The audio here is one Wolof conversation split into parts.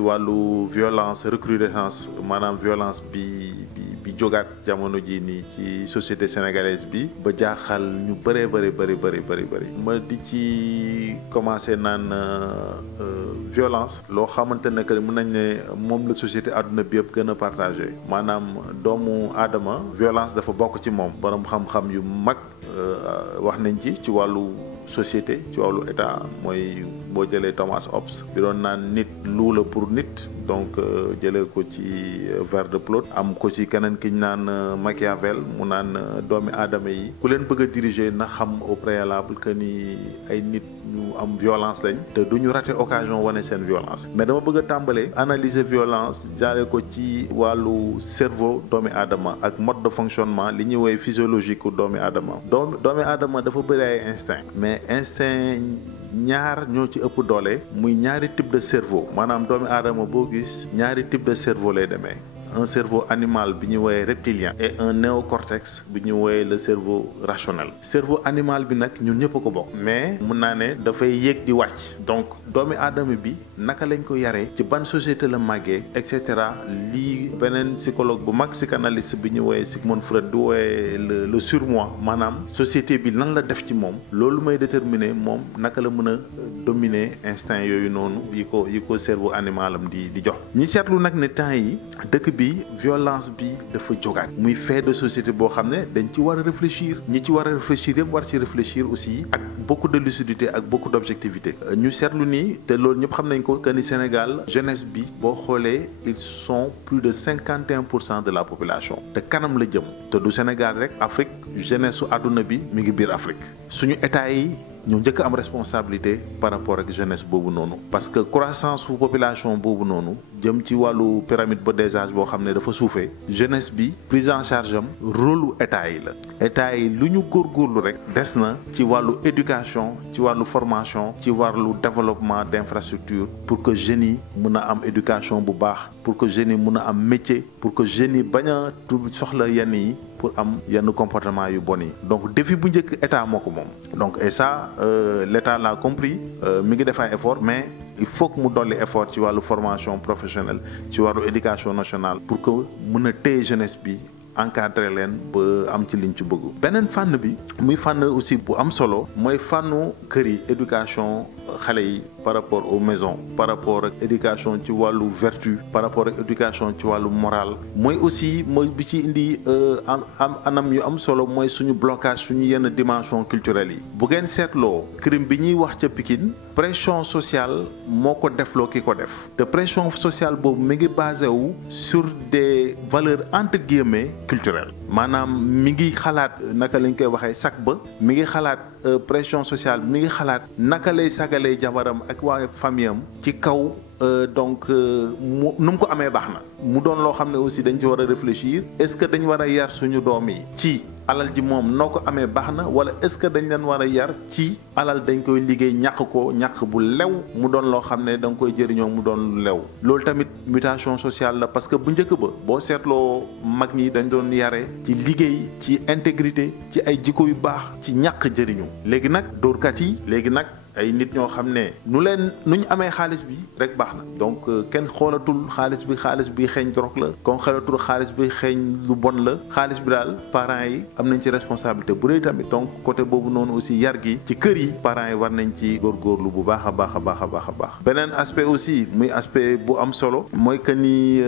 wàllu violence recrudescence maanaam violence bi jógaat jamono ji nii ci société sénégalaise bi ba jaaxal ñu bëree bëri ma di ci commencé naan violence loo xamante ne que mën nañ ne moom la société àdduna bi yëpp gën a partagé maanaam doomu aadama violence dafa bokk ci moom borom xam-xam yu mag wax nañ ci wàllu société ci wàllu état mooy boo jëlee Thomas Hobbes bi doon naan nit lu la pour nit donc jëlee ko ci vers de Plaute am ko ci keneen ki ñu naan Machiavel mu naan doomi aadama yi ku leen bëgg a diriger na xam au préalable que ni ay nit ñu am violence lañ te du ñu rater occasion wane seen violence mais dama bëgg a tàmbalee analyser violence jaaree ko ci wàllu cerveau doomi aadama ak mode de fonctionnement li ñuy woowee physiologique u doomi aadama doomi aadama dafa bëri ay instinct mais instinct ñaar ñoo ci ëpp doole muy ñaari type de cerveau maanaam doomi aadama boo gis ñaari type de cerveau lay demee un cerveau animal bi ñu woowee reptilien et un néocortex bi ñu woowee le cerveau rationnel cerveau animal bi nag ñun ñëpp a ko bokk mais mun naa ne dafay yéeg di wàcc donc doomi aadama bi naka lañ ko yaree ci ban société la màggee et cetera lii beneen psychologue bu mag psychanalyste bi ñu woowee Sigmund Freud di woowee le surmoi maanaam société bi lan la def ci moom loolu may déterminer moom naka la mën a dominer instinct yooyu noonu yi ko cerveau animalam di jox ñi seetlu nag ne temps yi dëkk bi violence bi dafa jógaat muy fait de société boo xam ne dañ ci war a réfléchir ñi ci war a réfléchir yëpp war ci réfléchir aussi ak beaucoup de lucidité ak beaucoup d'objectivité ñu seetlu nii te loolu ñëpp xam nañ ko que ni Sénégal jeunesse bi boo xoolee ils sont plus de 51% de la population te kanam la jëm te du Sénégal rek Afrique jeunesse su àdduna bi mi ngi biir Afrique suñu état yi ñoo njëkk am responsabilité par rapport ak jeunesse boobu noonu parce que croissance su population boobu noonu jëm ci wàllu pyramide ba des âges boo xam ne dafa suufee jeunesse bi prise en charge am rôle état yi la état yi lu ñu góorgóorlu rek des na ci wàllu éducation ci wàllu formation ci wàllu développement d'infrastructure pour que jeunes yi mën a am éducation bu baax pour que jeunes yi mën a am métier pour que jeunes yi bañ a soxla yenn yi pour am yenn comportement yu bon yi donc défi bu njëkk état moo ko moom donc et ça l'état l'a compris mi ngi def ay effort mais il faut que mu dolli effort ci wàllu formation professionnelle ci wàllu éducation nationale pour que mën a téye jeunesse bi encadrer leen ba am ci liñ ci bëgg beneen fànn bi muy fànn aussi bu am solo mooy fànnu kër yi éducation xale yi par rapport aux maisons par rapport ak éducation ci wàllu vertu par rapport ak éducation ci wàllu morale mooy aussi mooy bi ci indi anam yu am solo mooy suñu blocage suñu yenn dimension culturelle yi bu ngeen seetloo crime bi ñuy wax ca Pikine pression sociale moo ko defloo ki ko def te pression sociale boobu mi ngi basé wu sur des valeurs entre guillemets culturelles maanaam mi ngi xalaat naka lañ koy waxee sac ba mi ngi xalaat pression sociale mi ngi xalaat naka lay sagalee jabaram ak waa famille am ci kaw donc nu mu ko amee baax na mu doon loo xam ne aussi dañ ci war a réfléchir est-ce que dañ war a yar suñu doom yi ci alal ji moom noo ko amee baax na wala est-ce que dañ leen war a yar ci alal dañ koy liggéey ñàkk ko ñàkk bu lew mu doon loo xam ne da nga koy jëriñoo mu doon lu lew loolu tamit mutation sociale la parce que bu njëkk ba boo seetloo mag ñi dañ doon yare ci liggéey ci intégrité ci ay jikko yu baax ci ñàkk jëriñu léegi nag dóorkat yi léegi nag ay nit ñoo xam ne nu ñu amee xaalis bi rek baax na donc kenn xoolatul xaalis bi xeeñ drogue la kon xoolatul xaalis bi xeeñ lu bon la xaalis bi daal parents yi am nañ ci responsabilité bu rëy tamit donc côté boobu noonu aussi yar gi ci kër yi parents yi war nañ ci góorgóorlu bu baax a baax a baax a baax a baax beneen aspect aussi muy aspect bu am solo mooy que ni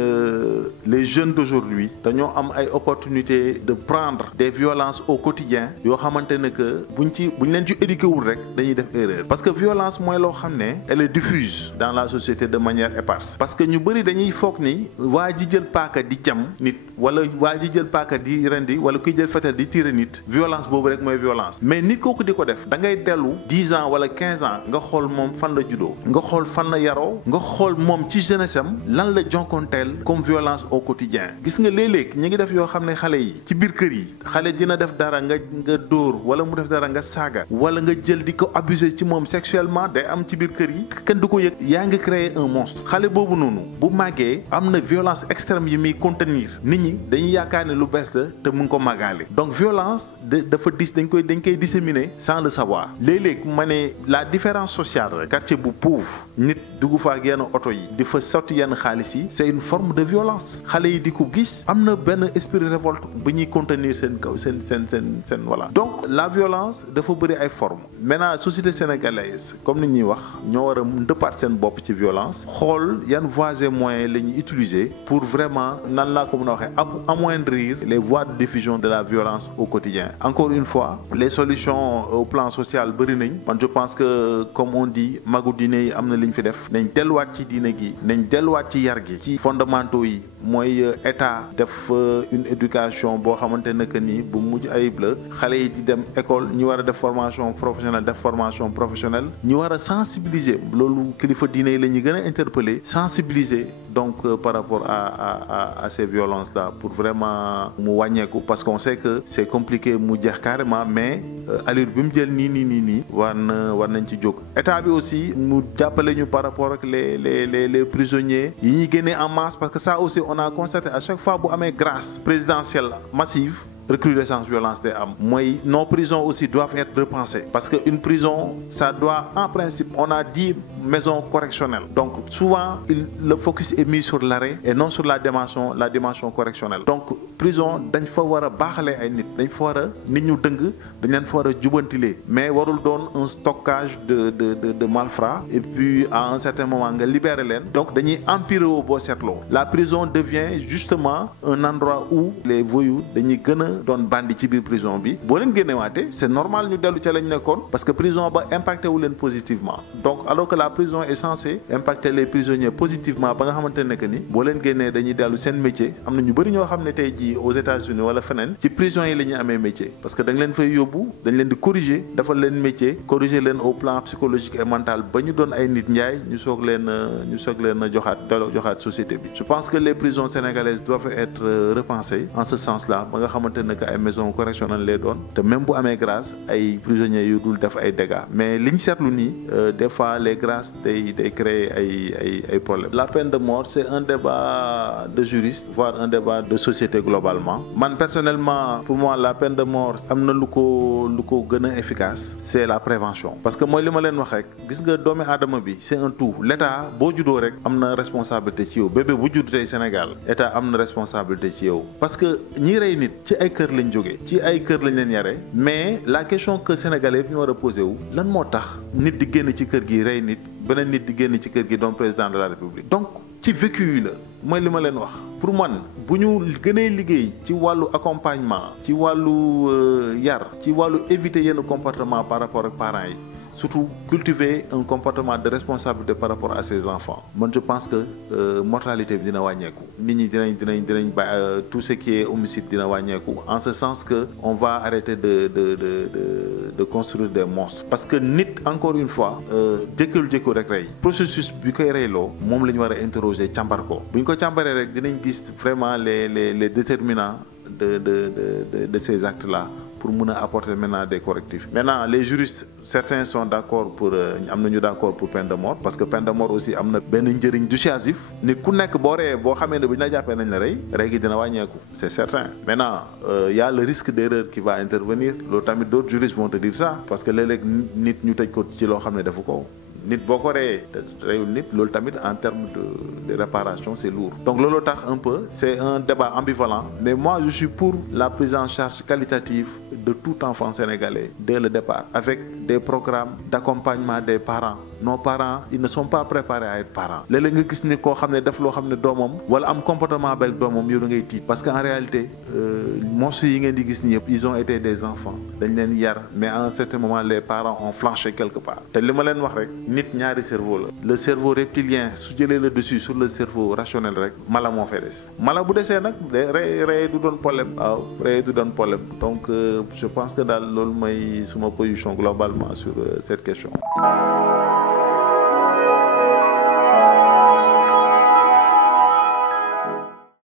les jeunes d'aujourd'hui dañoo am ay opportunités de prendre des violences au quotidien yoo xamante ne que buñ leen ci éduqué wul rek dañuy def erreur parce que violence mooy loo xam ne elle est diffuse dans la société de manière éparse parce que ñu bëri dañuy foog ni waa ji jël paaka di jam nit wala waa ji jël paaka di rendi wala kuy jël fetal di tirer nit violence boobu rek mooy violence mais nit kooku di ko def da ngay dellu 10 ans wala 15 ans nga xool moom fan la juddoo nga xool fan la yaroo nga xool moom ci jeunesse am lan la jonkonteel comme violence au quotidien gis nga léeg-léeg ñi ngi def yoo xam ne xale yi ci biir kër yi xale dina def dara nga dóor wala mu def dara nga saaga wala nga jël di ko abuser ci moom sexuellement day am ci biir kër yi kenn du ko yëg yaa ngi créer un monstre xale boobu noonu bu màggee am na violence extrême yi muy contenir nit ñi ni dañuy yaakaar ne lu bees la te mu ngi ko màggaale donc violence dafa dañ koy disséminer sans le savoir léeg-léeg ma ne la différence sociale rek quartier bu pauvre nit dugg fa ak yenn oto yi di fa sotti yenn xaalis yi c'est une forme de violence xale yi di ko gis am na benn esprit révolte bu ñuy contenir seen kaw seen voilà donc la violence dafa bëri ay formes maintenant société sénégalaise comme ni ñuy wax ñoo war a ndëppaat seen bopp ci violence xool yan voies et moyens la ñuy utiliser pour vraiment nan laa ko mën a waxee amoindrir les voies de diffusion de la violence au quotidien encore une fois les solutions au plan social bëri nañ man je pense que comme on dit magu diine yi am na li ñu fi def nañ delluwaat ci diine gi nañ delluwaat ci yar gi ci fondamentaux yi mooy état def une éducation boo xamante ne que ni bu mujj ayib la xale yi di dem école ñu war a def formation professionnelle def formation professionnelle ñu war a sensibiliser loolu kilifa diine yi la ñuy gën a interpeller sensibiliser donc par rapport à ces violences là pour vraiment mu wàññeeku parce qu'on sait que c'est compliqué mu jeex carrément mais allure bi mu jël nii war nañ ci jóg état bi aussi mu jàppale ñu par rapport ak les prisonniers yi ñuy génnee en masse parce que ça aussi on a constaté à chaque fois bu amee grâce présidentielle massive recrudescence violence day am mooy nos prisons aussi doivent être repensées parce que une prison ça doit en principe on a dit maison correctionnelle donc souvent le focus est mis sur l'arrêt et non sur la dimension correctionnelle donc prison dañ fa war a baaxalee ay nit dañ fa war a nit ñu dëng dañ leen fa war a jubantilee mais warul doon un stockage de malfrats et puis à un certain moment nga libérer leen donc dañuy empirer woo boo seetloo la prison devient justement un endroit où les voyous dañuy gën a doon bandi ci biir prison bi boo leen génnewaatee c'est normal ñu dellu ca lañ nekkoon parce que prison ba impacté wu leen positivement donc alors que la prison est censée impacter les prisonniers positivement ba nga xamante ne que ni boo leen génnee dañuy dellu seen métier am na ñu bëri ñoo xam ne tey jii aux États-Unis wala feneen ci prison yi la ñuy amee métier parce que dañ leen fay yóbbu dañ leen di corriger defal leen métier corriger leen au plan psychologique et mental ba ñu doon ay nit njaay ñu soog leen joxaat société bi je pense que les prisons sénégalaises doivent être repensées en ce sens-là ba nga xamante ne que ay maison correctionnelle lay doon te même bu amee grâce ay prisonniers yu dul def ay dégâts mais li ñu seetlu nii des fois les grâces day créer ay problèmes. La peine de mort c'est un débat de juristes voire un débat de société globalement man personnellement pour moi la peine de mort am na lu ko gën a efficace c'est la prévention parce que mooy li ma leen wax rek gis nga doomi aadama bi c'est un tout l'État boo juddoo rek am na responsabilité ci yow bébé bu judd tey Sénégal État am na responsabilité ci yow parce que ñi rey nit ci ay kër lañ jógee ci ay kër lañ leen yare mais la question que sénégalais yëpp ñu war a posé wu lan moo tax nit di génn ci kër gi rey nit beneen nit di génn ci kër gi doon président de la République donc ci vécu yi la mooy li ma leen wax pour man bu ñu gënee liggéey ci wàllu accompagnement ci wàllu yar ci wàllu éviter yenn comportement par rapport ak parents yi surtout cultiver un comportement de responsabilité par rapport à ses enfants man je pense que mortalité bi dina wàññeeku nit ñi dinañ bàyyi tout ce qui est homicide dina wàññeeku en ce sens que on va arrêter de construire des monstres parce que nit encore une fois jékkul rek rey processus bi koy reyloo moom la ñu war a interroger càmbar ko bu ñu ko càmbaree rek dinañ gis vraiment les déterminants de ces actes là pour mun a apporter maintenant des correctifs. Maintenant les juristes certains sont d'accord pour am nañu d'accord pour peine de mort parce que peine de mort aussi am na benn njëriñ dissuasif nit ku nekk boo reyee boo xamee ne bu ñu la jàppee nañ la rey gi dina wàññeeku c'est certain. Maintenant y a le risque d'erreur qui va intervenir loolu tamit d'autres juristes vont te dire ça parce que léeg-léeg nit ñu tëj ko ci loo xam ne defu ko. nit boo ko reyul nit loolu tamit en termes de réparation c'est lourd donc loolu tax un peu c'est un débat ambivalent mais moi je suis pour la prise en charge qualitative de tout enfant sénégalais dès le départ avec des programmes d'accompagnement des parents nos parents ils ne sont pas préparés à être parents léeg-léeg nga gis ni koo xam ne def loo xam ne doomam wala am comportement beeg doomam yow da ngay tiit parce que en réalité monstres yi ngeen di gis ni yëpp ils ont été des enfants dañ leen yar mais à un certain moment les parents ont flanché quelque part te li ma leen wax rek nit ñaari cerveau la le cerveau reptilien su jëlee le dessus sur le cerveau rationnel rek mala moo fay des mala bu desee nag rey du doon problème waaw rey du doon problème donc je pense que daal loolu mooy suma position globalement sur cette question